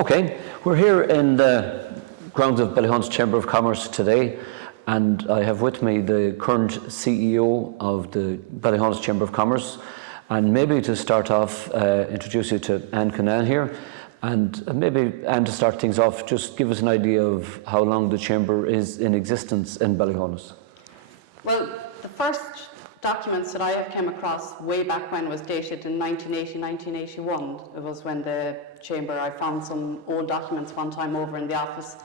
Okay, we're here in the grounds of Ballyhaunis Chamber of Commerce today, and I have with me the current CEO of the Ballyhaunis Chamber of Commerce. And maybe to start off, introduce you to Cunnane here, and maybe, Anne, to start things off, just give us an idea of how long the Chamber is in existence in Ballyhaunis. Well, the first documents that I have came across way back when was dated in 1980, 1981. It was when the Chamber, I found some old documents one time over in the office,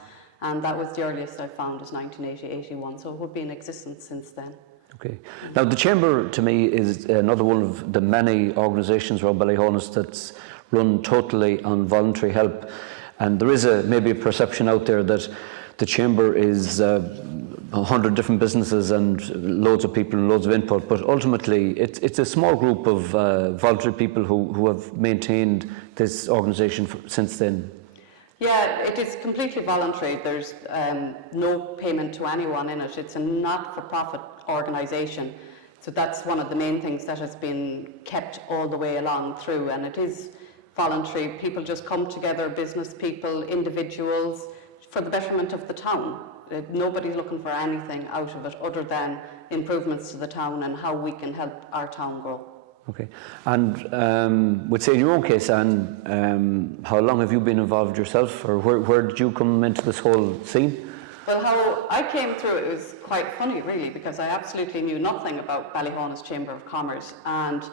and that was the earliest I found is 1980, 81, so it would be in existence since then. Okay. Now, the Chamber, to me, is another one of the many organisations around Ballyhaunis that's run totally on voluntary help. And there is maybe a perception out there that the Chamber is 100 different businesses and loads of people and loads of input, but ultimately it's a small group of voluntary people who have maintained this organisation since then. Yeah, it is completely voluntary. There's no payment to anyone in it. It's a not-for-profit organisation. So that's one of the main things that has been kept all the way along through, and it is voluntary. People just come together, business people, individuals, for the betterment of the town. Nobody's looking for anything out of it other than improvements to the town and how we can help our town grow. Okay, and would say in your own case, Anne, how long have you been involved yourself, or where did you come into this whole scene? Well, how I came through it was quite funny, really, because I absolutely knew nothing about Ballyhaunis Chamber of Commerce, and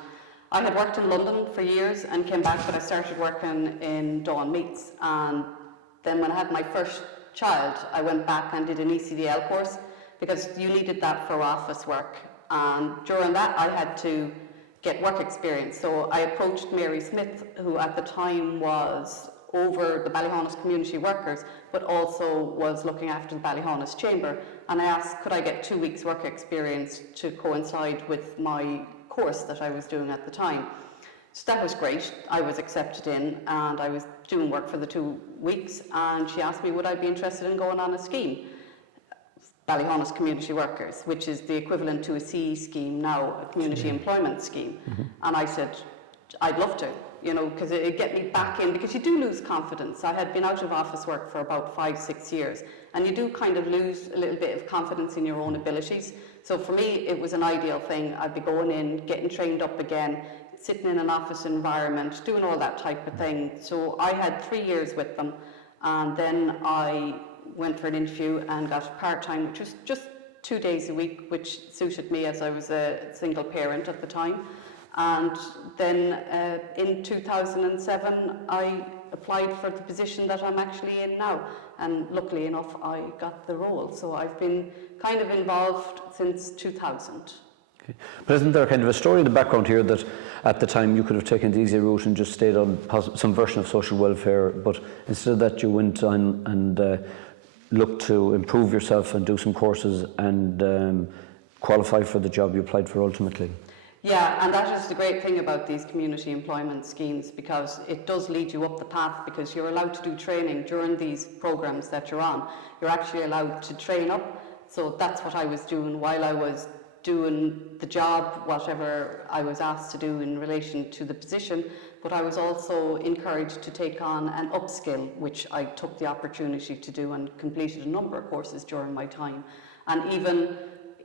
I had worked in London for years and came back, but I started working in Dawn Meats, and then when I had my first child, I went back and did an ECDL course because you needed that for office work, and during that I had to get work experience. So I approached Mary Smith, who at the time was over the Ballyhaunis community workers, but also was looking after the Ballyhaunis Chamber, and I asked, could I get 2 weeks work experience to coincide with my course that I was doing at the time. So that was great. I was accepted in, and I was doing work for the 2 weeks, and she asked me would I be interested in going on a scheme, Ballyhaunis Community Workers, which is the equivalent to a CE scheme now, a community employment scheme. And I said, I'd love to, you know, because it'd get me back in, because you do lose confidence. I had been out of office work for about 5-6 years, and you do kind of lose a little bit of confidence in your own abilities. So for me, it was an ideal thing. I'd be going in, getting trained up again, sitting in an office environment, doing all that type of thing. So I had 3 years with them, and then I went for an interview and got part-time, which was just 2 days a week, which suited me as I was a single parent at the time. And then in 2007, I applied for the position that I'm actually in now. And luckily enough, I got the role. So I've been kind of involved since 2000. Okay. But isn't there kind of a story in the background here that at the time you could have taken the easy route and just stayed on some version of social welfare, but instead of that you went on and looked to improve yourself and do some courses and qualify for the job you applied for ultimately? Yeah, and that is the great thing about these community employment schemes, because it does lead you up the path, because you're allowed to do training during these programs that you're on. You're actually allowed to train up. So that's what I was doing while I was doing the job, whatever I was asked to do in relation to the position, but I was also encouraged to take on an upskill, which I took the opportunity to do and completed a number of courses during my time. And even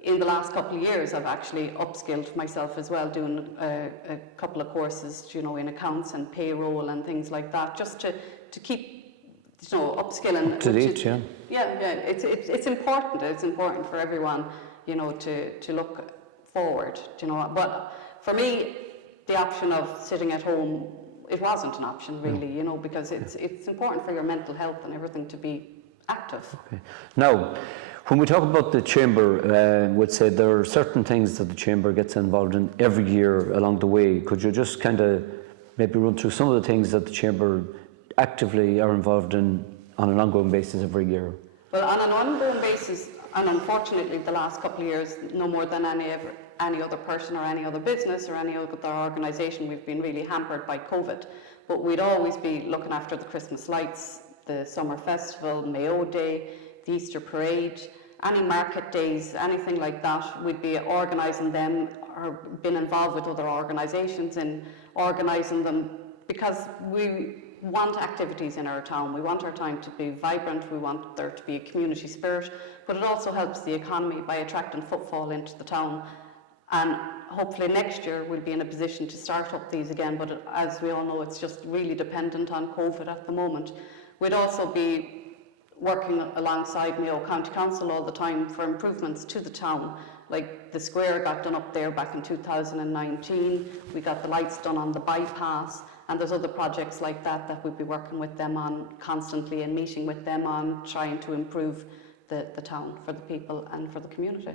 in the last couple of years, I've actually upskilled myself as well, doing a couple of courses, you know, in accounts and payroll and things like that, just to keep, you know, upskilling. Up to date, yeah. Yeah, it's important. It's important for everyone, you know, to look forward, you know. But for me, the option of sitting at home, it wasn't an option really, you know, because it's important for your mental health and everything to be active. Okay. Now, when we talk about the Chamber, we'd say there are certain things that the Chamber gets involved in every year along the way. Could you just kind of maybe run through some of the things that the Chamber actively are involved in on an ongoing basis every year? Well, on an ongoing basis, and unfortunately the last couple of years, no more than any other person or any other business or any other organisation, we've been really hampered by COVID. But we'd always be looking after the Christmas lights, the summer festival, Mayo Day, the Easter parade, any market days, anything like that. We'd be organising them or been involved with other organisations in organising them, because we want activities in our town. We want our town to be vibrant. We want there to be a community spirit, but it also helps the economy by attracting footfall into the town. And hopefully next year we'll be in a position to start up these again, but as we all know, it's just really dependent on COVID at the moment. We'd also be working alongside Mayo County Council all the time for improvements to the town. Like the square got done up there back in 2019, we got the lights done on the bypass, and there's other projects like that that we'll be working with them on constantly and meeting with them on trying to improve the town for the people and for the community.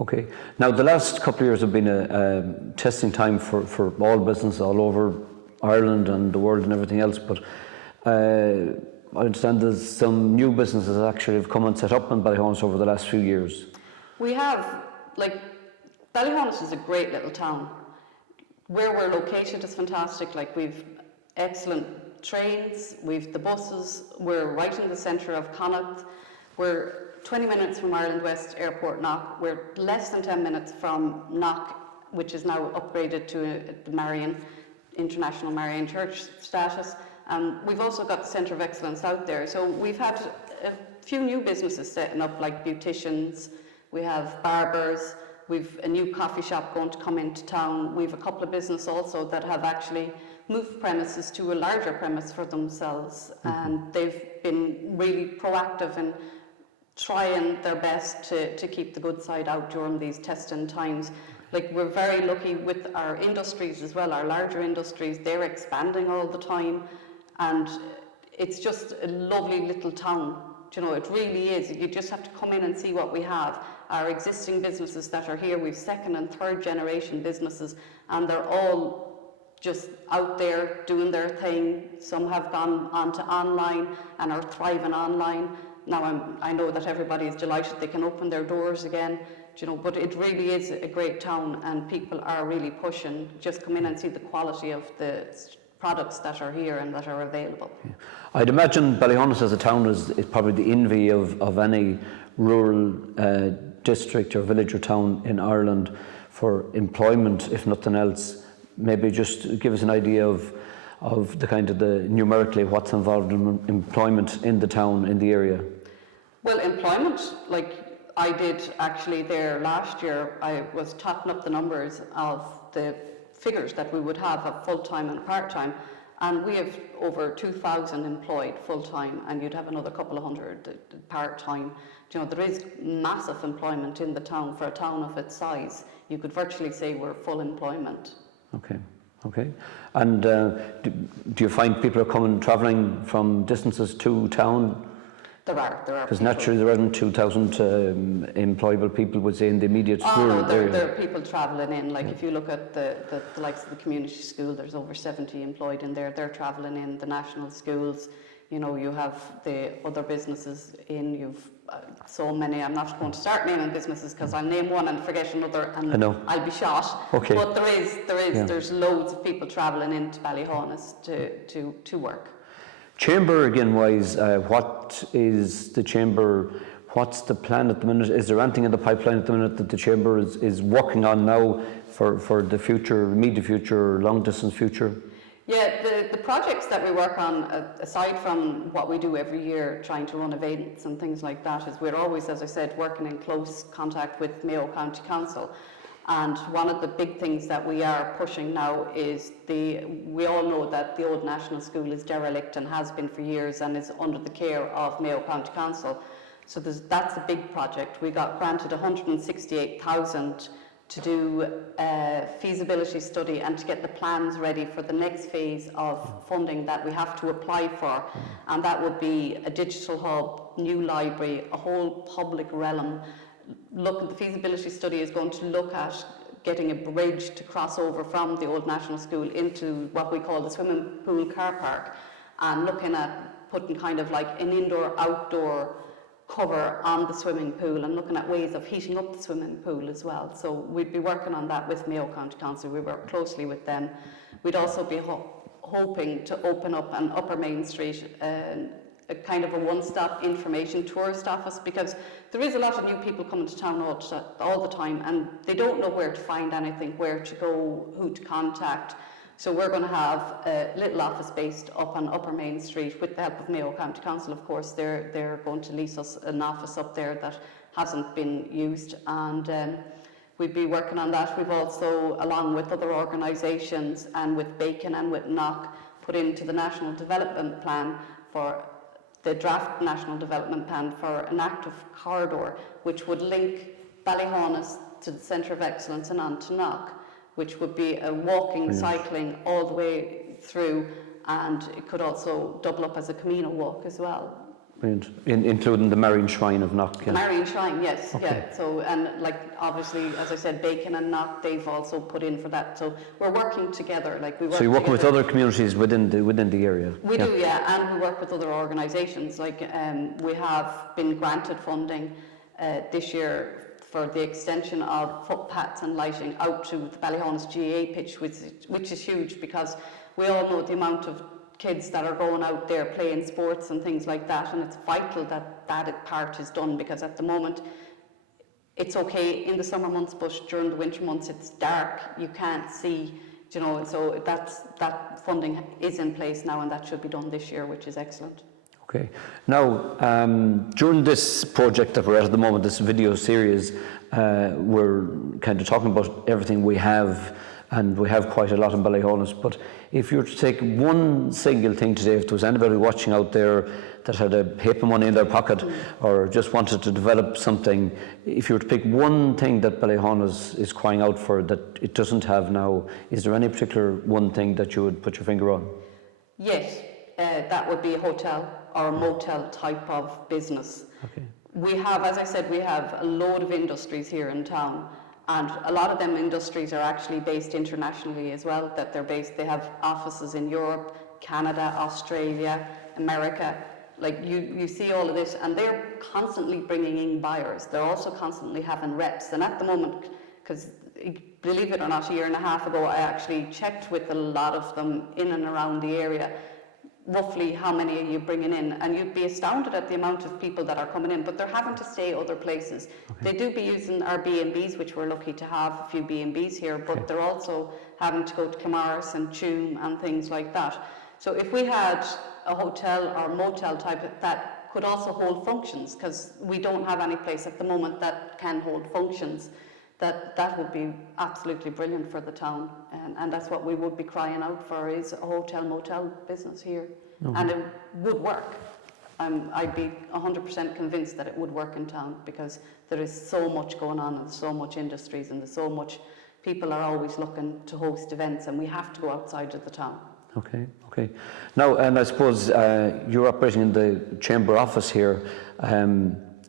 Okay. Now, the last couple of years have been a testing time for all business all over Ireland and the world and everything else, but I understand there's some new businesses that actually have come and set up in Ballyhaunis over the last few years. We have, like, Ballyhaunis is a great little town. Where we're located is fantastic. Like, we've excellent trains, we've the buses, we're right in the centre of Connacht. We're 20 minutes from Ireland West Airport Knock. We're less than 10 minutes from Knock, which is now upgraded to the Marian, International Marian Church status. We've also got the Centre of Excellence out there. So we've had a few new businesses setting up, like beauticians, we have barbers, we've a new coffee shop going to come into town. We've a couple of businesses also that have actually moved premises to a larger premise for themselves. And they've been really proactive in trying their best to keep the good side out during these testing times. Like, we're very lucky with our industries as well, our larger industries, they're expanding all the time, and it's just a lovely little town. You know, it really is. You just have to come in and see what we have. Our existing businesses that are here, we've second and third generation businesses, and they're all just out there doing their thing. Some have gone on to online and are thriving online. Now, I know that everybody is delighted they can open their doors again, you know, but it really is a great town, and people are really pushing. Just come in and see the quality of the products that are here and that are available. Yeah. I'd imagine Ballyhaunis as a town is probably the envy of any rural district or village or town in Ireland for employment, if nothing else. Maybe just give us an idea of the kind of the numerically what's involved in employment in the town, in the area. Well, employment, like I did actually there last year, I was totting up the numbers of the figures that we would have of full-time and part-time, and we have over 2,000 employed full-time, and you'd have another couple of hundred part-time. You know, there is massive employment in the town for a town of its size. You could virtually say we're full employment. Okay. And do you find people are coming, travelling from distances to town? There are. Because naturally there aren't 2,000 employable people, would say, in the immediate rural area. There are people travelling in. Like, if you look at the likes of the community school, there's over 70 employed in there. They're travelling in. The national schools, you know, you have the other businesses in. You've so many. I'm not going to start naming businesses because I'll name one and forget another, and I'll be shot. Okay. But there's loads of people travelling into Ballyhaunis to work. Chamber again wise, what is the Chamber, what's the plan at the minute? Is there anything in the pipeline at the minute that the Chamber is working on now for the future, immediate future, long distance future? Yeah, the projects that we work on, aside from what we do every year, trying to run events and things like that, is we're always, as I said, working in close contact with Mayo County Council. And one of the big things that we are pushing now is we all know that the old National School is derelict and has been for years and is under the care of Mayo County Council. So that's a big project. We got granted 168,000 to do a feasibility study and to get the plans ready for the next phase of funding that we have to apply for. And that would be a digital hub, new library, a whole public realm. The feasibility study is going to look at getting a bridge to cross over from the old National School into what we call the swimming pool car park, and looking at putting kind of like an indoor-outdoor cover on the swimming pool and looking at ways of heating up the swimming pool as well. So we'd be working on that with Mayo County Council. We work closely with them. We'd also be hoping to open up an Upper Main Street, a kind of a one-stop information tourist office, because there is a lot of new people coming to town all the time, and they don't know where to find anything, where to go, who to contact. So we're going to have a little office based up on Upper Main Street with the help of Mayo County Council, of course. They're going to lease us an office up there that hasn't been used, and we'd be working on that. We've also, along with other organisations and with Bacon and with Knock, put into the National Development Plan for the draft National Development Plan for an active corridor which would link Ballyhaunis to the Centre of Excellence and on to Knock, which would be a walking, cycling all the way through, and it could also double up as a Camino walk as well. Brilliant. Including the Marian Shrine of Knock. The Marian Shrine, yes, yeah. So, and like obviously, as I said, Bacon and Knock, they've also put in for that. So we're working together. Like we work. So you're working with together. other communities within the area. We do, yeah, and we work with other organisations. Like we have been granted funding this year for the extension of footpaths and lighting out to the Ballyhaunis GAA pitch, which is huge, because we all know the amount of kids that are going out there playing sports and things like that, and it's vital that that part is done, because at the moment it's okay in the summer months, but during the winter months it's dark, you can't see, you know, so that funding is in place now, and that should be done this year, which is excellent. Okay. Now, during this project that we're at the moment, this video series, we're kind of talking about everything we have, and we have quite a lot in Ballyhaunis. But if you were to take one single thing today, if there was anybody watching out there that had a heap of money in their pocket or just wanted to develop something, if you were to pick one thing that Ballyhaunis is crying out for that it doesn't have now, is there any particular one thing that you would put your finger on? Yes, that would be a hotel or a motel type of business. Okay. We have, as I said, we have a load of industries here in town, and a lot of them industries are actually based internationally as well, that they have offices in Europe, Canada, Australia, America. Like you see all of this, and they're constantly bringing in buyers. They're also constantly having reps, and at the moment, because believe it or not, a year and a half ago, I actually checked with a lot of them in and around the area, roughly how many are you bringing in, and you'd be astounded at the amount of people that are coming in, but they're having to stay other places. Okay. They do be using our B&Bs, which we're lucky to have a few B&Bs here, but they're also having to go to Camaris and Tuam and things like that. So if we had a hotel or motel type that could also hold functions, because we don't have any place at the moment that can hold functions, that would be absolutely brilliant for the town, and that's what we would be crying out for, is a hotel motel business here. And it would work. I'd be 100% convinced that it would work in town, because there is so much going on, and there's so much industries, and there's so much people are always looking to host events, and we have to go outside of the town. Okay. Now, and I suppose you're operating in the chamber office here.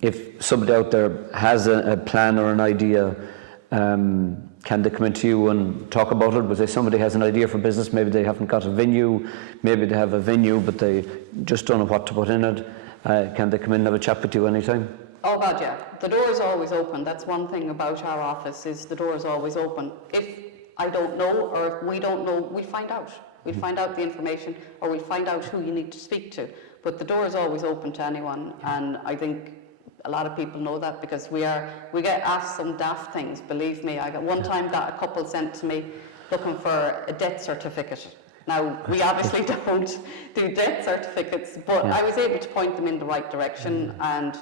If somebody out there has a plan or an idea, can they come into you and talk about it? But if somebody has an idea for business, maybe they haven't got a venue, maybe they have a venue but they just don't know what to put in it, can they come in and have a chat with you anytime? Oh God, yeah. The door is always open. That's one thing about our office, is the door is always open. If I don't know, or if we don't know, we'll find out. We'll find out the information, or we'll find out who you need to speak to. But the door is always open to anyone, and I think a lot of people know that, because we get asked some daft things, believe me. I got one time that a couple sent to me looking for a death certificate. Now, we obviously don't do death certificates, but I was able to point them in the right direction, and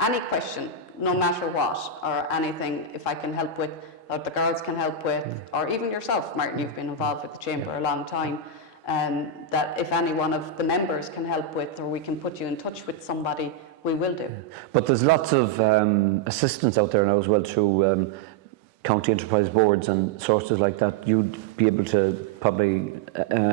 any question, no matter what, or anything, if I can help with, or the girls can help with, or even yourself, Martin, you've been involved with the Chamber a long time, that if any one of the members can help with, or we can put you in touch with somebody, we will do. But there's lots of assistance out there now as well through county enterprise boards and sources like that. You'd be able to probably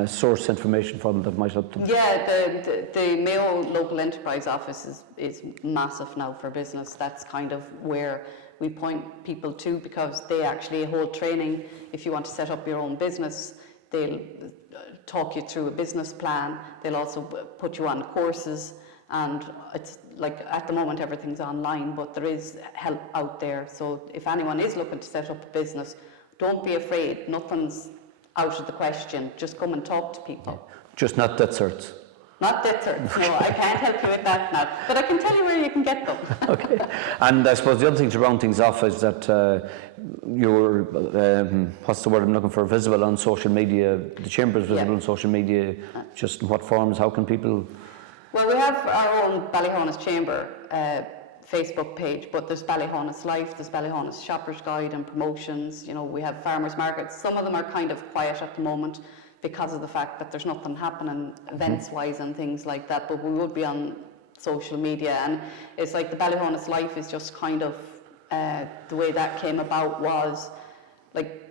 source information from that might help them. Yeah, the Mayo Local Enterprise Office is massive now for business. That's kind of where we point people to, because they actually hold training. If you want to set up your own business, they'll talk you through a business plan. They'll also put you on courses. And it's like, at the moment everything's online, but there is help out there. So if anyone is looking to set up a business, don't be afraid. Nothing's out of the question. Just come and talk to people. Just not death certs. Not desserts, no, I can't help you with that now. But I can tell you where you can get them. Okay. And I suppose the other thing to round things off is that you're, what's the word I'm looking for, visible on social media. The Chamber is visible on social media. Just in what forms? How can people? Well, we have our own Ballyhaunis Chamber Facebook page, but there's Ballyhaunis Life, there's Ballyhaunis Shoppers Guide and promotions. You know, we have farmers markets. Some of them are kind of quiet at the moment because of the fact that there's nothing happening events-wise and things like that, but we would be on social media. And it's like the Ballyhaunis Life is just kind of, the way that came about was, like,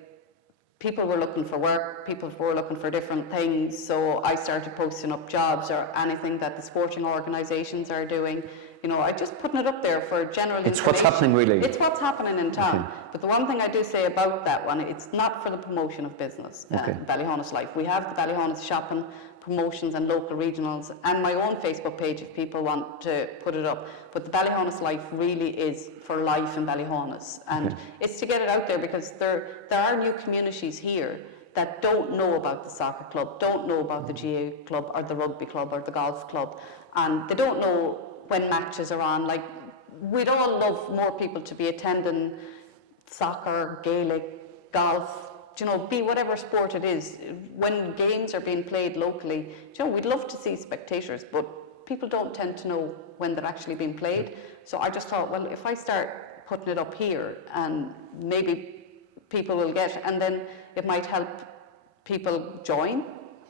people were looking for work, people were looking for different things, so I started posting up jobs or anything that the sporting organisations are doing. You know, I just putting it up there for general information. It's what's happening, really. It's what's happening in town. Okay. But the one thing I do say about that one, it's not for the promotion of business, Ballyhaunis Life. We have the Ballyhaunis shopping, promotions and local regionals, and my own Facebook page if people want to put it up. But the Ballyhaunis Life really is for life in Ballyhaunis. And it's to get it out there because there are new communities here that don't know about the soccer club, don't know about the GA club or the rugby club or the golf club, and they don't know when matches are on. Like, we'd all love more people to be attending soccer, Gaelic, golf, you know, be whatever sport it is. When games are being played locally, you know, we'd love to see spectators, but people don't tend to know when they're actually being played. So I just thought, well, if I start putting it up here, and maybe people will get, and then it might help people join,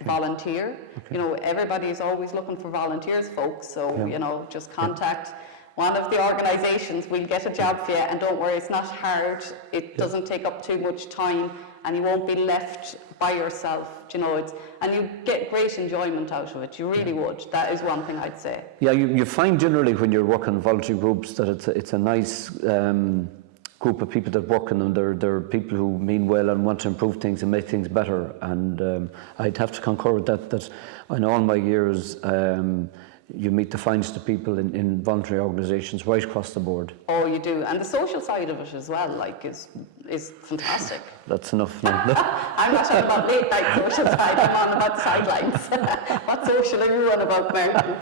volunteer. You know, everybody is always looking for volunteers, folks, so, you know, just contact one of the organisations, we'll get a job for you, and don't worry, it's not hard, it doesn't take up too much time, and you won't be left by yourself, you know, and you get great enjoyment out of it, you really would. That is one thing I'd say. Yeah, you find generally when you're working in voluntary groups that it's a nice group of people that work in them. They're people who mean well and want to improve things and make things better, and I'd have to concur with that in all my years you meet the finest of people in voluntary organisations right across the board. Oh, you do, and the social side of it as well, like, is fantastic. That's enough now. I'm not talking about late night social side, I'm on about the sidelines. What social are you on about, Martin?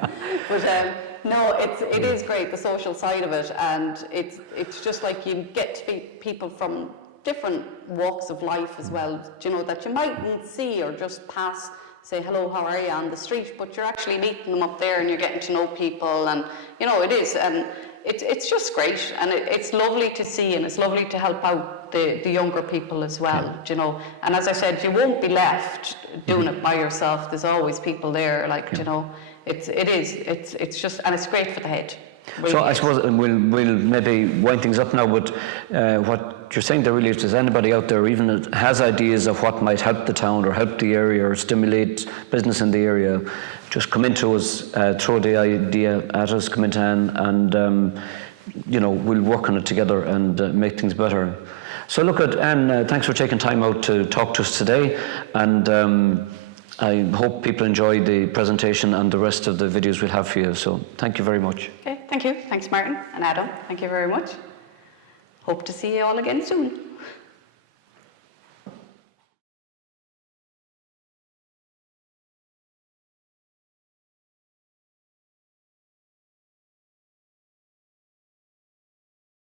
But no, it is great, the social side of it, and it's just like you get to meet people from different walks of life as well, you know, that you mightn't see or just pass, say hello, how are you on the street, but you're actually meeting them up there and you're getting to know people, and you know, it is, and it's just great, and it's lovely to see, and it's lovely to help out the younger people as well, you know. And as I said, you won't be left doing it by yourself. There's always people there, like, you know. It's just, and it's great for the head. Really. So I suppose we'll maybe wind things up now, but what you're saying there really is, does anybody out there even that has ideas of what might help the town or help the area or stimulate business in the area, just come into us, throw the idea at us, come into and you know, we'll work on it together and make things better. So look at Anne, thanks for taking time out to talk to us today, and I hope people enjoy the presentation and the rest of the videos we'll have for you. So thank you very much. Okay, thank you. Thanks, Martin and Adam. Thank you very much. Hope to see you all again soon.